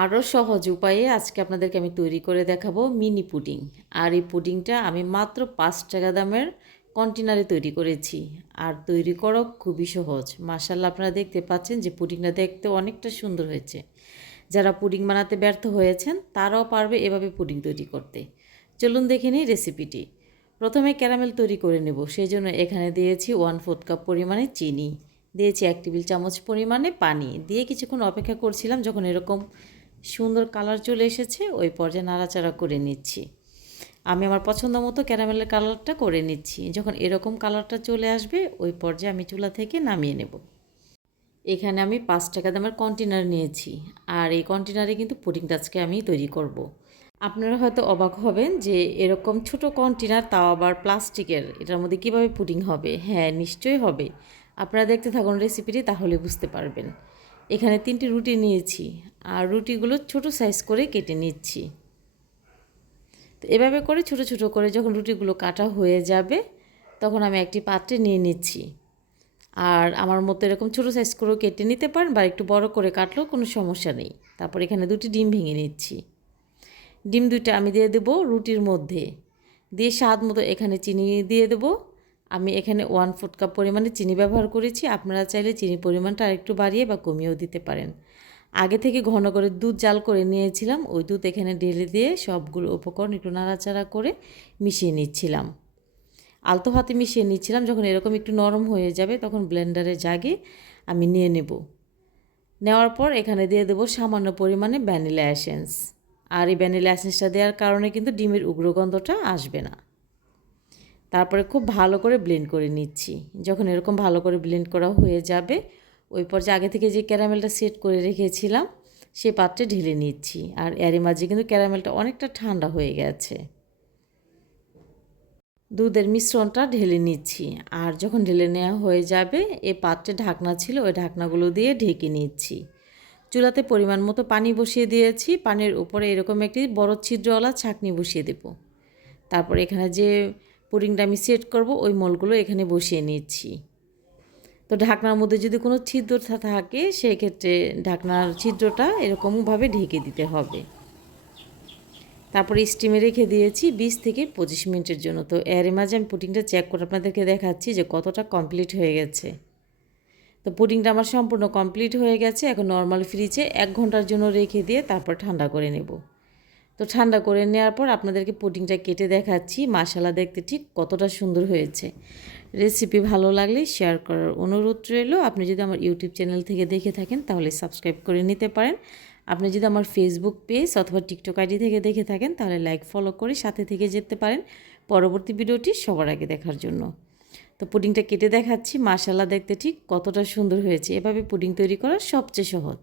আরও সহজ উপায়ে আজকে আপনাদেরকে আমি তৈরি করে দেখাবো মিনি পুডিং আর এই পুডিংটা আমি মাত্র পাঁচ টাকা দামের কন্টেনারে তৈরি করেছি। আর তৈরি করা খুবই সহজ। মাসাল্লাহ আপনারা দেখতে পাচ্ছেন যে পুডিংটা দেখতে অনেকটা সুন্দর হয়েছে। যারা পুডিং বানাতে ব্যর্থ হয়েছেন, তারাও পারবে এভাবে পুডিং তৈরি করতে। চলুন দেখে নিই রেসিপিটি প্রথমে ক্যারামেল তৈরি করে নেব। সেই জন্য এখানে দিয়েছি ওয়ান ফোর্থ কাপ পরিমাণে চিনি। দিয়েছি এক টেবিল চামচ পরিমাণে পানি। দিয়ে কিছুক্ষণ অপেক্ষা করছিলাম যখন এরকম সুন্দর কালার চলে এসেছে, ওই পর্যায়ে নাড়াচাড়া করে নিচ্ছি। আমি আমার পছন্দ মতো ক্যারামেলের কালারটা করে নিচ্ছি। যখন এরকম কালারটা চলে আসবে, ওই পর্যায়ে আমি চুলা থেকে নামিয়ে নেব। এখানে আমি পাঁচ টাকা দামের কন্টেনার নিয়েছি, আর এই কন্টেনারে কিন্তু পুডিং টাচকে আমি তৈরি করব। আপনারা হয়তো অবাক হবেন যে এরকম ছোট কন্টেনার তাও আবার প্লাস্টিকের, এটার মধ্যে কীভাবে পুডিং হবে? হ্যাঁ নিশ্চয়ই হবে। আপনারা দেখতে থাকুন রেসিপিটি, তাহলে বুঝতে পারবেন। এখানে তিনটি রুটি নিয়েছি আর রুটিগুলো ছোট সাইজ করে কেটে নিচ্ছি। তো এভাবে করে ছোট ছোট করে যখন রুটিগুলো কাটা হয়ে যাবে, তখন আমি একটি পাত্রে নিয়ে নিচ্ছি। আর আমার মতো এরকম ছোটো সাইজ করেও কেটে নিতে পারেন বা একটু বড় করে কাটলেও কোনো সমস্যা নেই। তারপর এখানে দুটি ডিম ভেঙে নিচ্ছি। ডিম দুইটা আমি দিয়ে দেবো রুটির মধ্যে। দিয়ে স্বাদ মতো এখানে চিনি দিয়ে দেবো। আমি এখানে ওয়ান ফুট কাপ পরিমাণে চিনি ব্যবহার করেছি। আপনারা চাইলে চিনি পরিমাণটা আরেকটু বাড়িয়ে বা কমিয়েও দিতে পারেন। আগে থেকে ঘন করে দুধ জাল করে নিয়েছিলাম। ওই দুধ এখানে ঢেলে দিয়ে সবগুলো উপকরণ একটু নাড়াচাড়া করে মিশিয়ে নিচ্ছিলাম। আলতো হাতে মিশিয়ে নিচ্ছিলাম। যখন এরকম একটু নরম হয়ে যাবে, তখন ব্লেন্ডারে জাগে আমি নিয়ে নেব। নেওয়ার পর এখানে দিয়ে দেবো সামান্য পরিমাণে ভ্যানিলা অ্যাসেন্স আর এই ভ্যানিলা অ্যাসেন্সটা দেওয়ার কারণে কিন্তু ডিমের উগ্রগন্ধটা আসবে না। তারপরে খুব ভালো করে ব্লেন্ড করে নিচ্ছি। যখন এরকম ভালো করে ব্লেন্ড করা হয়ে যাবে, ওই পর্যায়ে আগে থেকে যে ক্যারামেলটা সেট করে রেখেছিলাম, সে পাত্রে ঢেলে নিচ্ছি। আর এরই মাঝে কিন্তু ক্যারামেলটা অনেকটা ঠান্ডা হয়ে গেছে। দুধের মিশ্রণটা ঢেলে নিচ্ছি। আর যখন ঢেলে নেওয়া হয়ে যাবে, এ পাত্রে ঢাকনা ছিল, ওই ঢাকনাগুলো দিয়ে ঢেকে নিচ্ছি। চুলাতে পরিমাণ মতো পানি বসিয়ে দিয়েছি। পানির উপরে এরকম একটি বড় ছিদ্রওয়ালা ছাকনি বসিয়ে দেব। তারপর এখানে যে পুডিংটা আমি সেট করব, ওই মলগুলো এখানে বসিয়ে নিচ্ছি। তো ঢাকনার মধ্যে যদি কোনো ছিদ্র থাকে, সেক্ষেত্রে ঢাকনার ছিদ্রটা এরকমভাবে ঢেকে দিতে হবে। তারপরে স্টিমে রেখে দিয়েছি বিশ থেকে পঁচিশ মিনিটের জন্য। তো এর মাঝে আমি পুডিংটা চেক করে আপনাদেরকে দেখাচ্ছি যে কতটা কমপ্লিট হয়ে গেছে। তো পুডিংটা আমার সম্পূর্ণ কমপ্লিট হয়ে গেছে। এখন নর্মাল ফ্রিজে এক ঘণ্টার জন্য রেখে দিয়ে তারপর ঠান্ডা করে নেব। তো ঠান্ডা করে নেওয়ার পর আপনাদেরকে পুডিংটা কেটে দেখাচ্ছি। মশালা দেখতে ঠিক কতটা সুন্দর হয়েছে। রেসিপি ভালো লাগলে শেয়ার করার অনুরোধ রইল। আপনি যদি আমার ইউটিউব চ্যানেল থেকে দেখে থাকেন, তাহলে সাবস্ক্রাইব করে নিতে পারেন। আপনি যদি আমার ফেসবুক পেজ অথবা টিকটক আইডি থেকে দেখে থাকেন, তাহলে লাইক ফলো করে সাথে থেকে যেতে পারেন। পরবর্তী ভিডিওটি সবার আগে দেখার জন্য। তো পুডিংটা কেটে দেখাচ্ছি। মাশাল্লাহ দেখতে ঠিক কতটা সুন্দর হয়েছে। এভাবে পুডিং তৈরি করা সবচেয়ে সহজ।